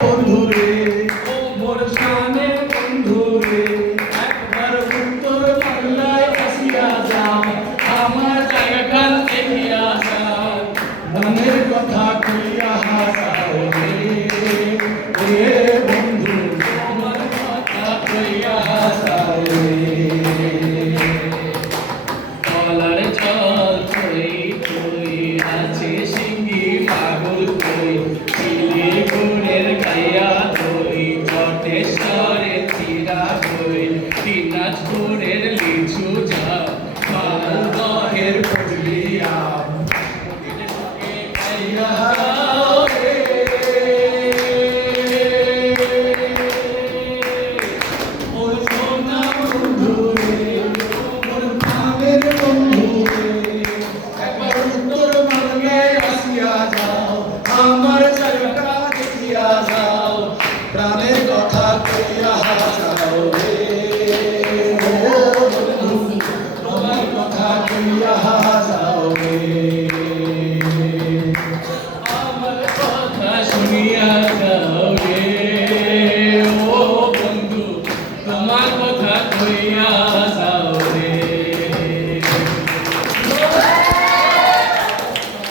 বন্ধুরে ও মোর শানের বন্ধুরে একবার উত্তর বাংলায় আসিয়া যাও, আমার জায়গাখান দেখিয়া যাও, মনের কথা কইয়া হাসাও রে বন্ধু, আমার কথা কইয়া হাসাও রে। কলার জল কই কই আছে সিঙ্গি মাগুর কই, চিলি গুড়ের গাইয়া দই, জটেশ্বরে চিরা কই, দিনাজপুরের লিচু ঝাল, মালদহের ফজলি আম, গাইয়া দাও রে ও সোনা বন্ধু রে, মোর প্রাণের বন্ধু রে, একবার উত্তর বাংলায় আসিয়া যাও, আমার জায়গা দেখিয়া যাও, প্রাণের কথা কইয়া হাসাও রে বন্ধু, তোমার কথা কইয়া হাসাও রে। আমার কথা শুনিয়া যাও রে ও বন্ধু, তোমার কথা কইয়া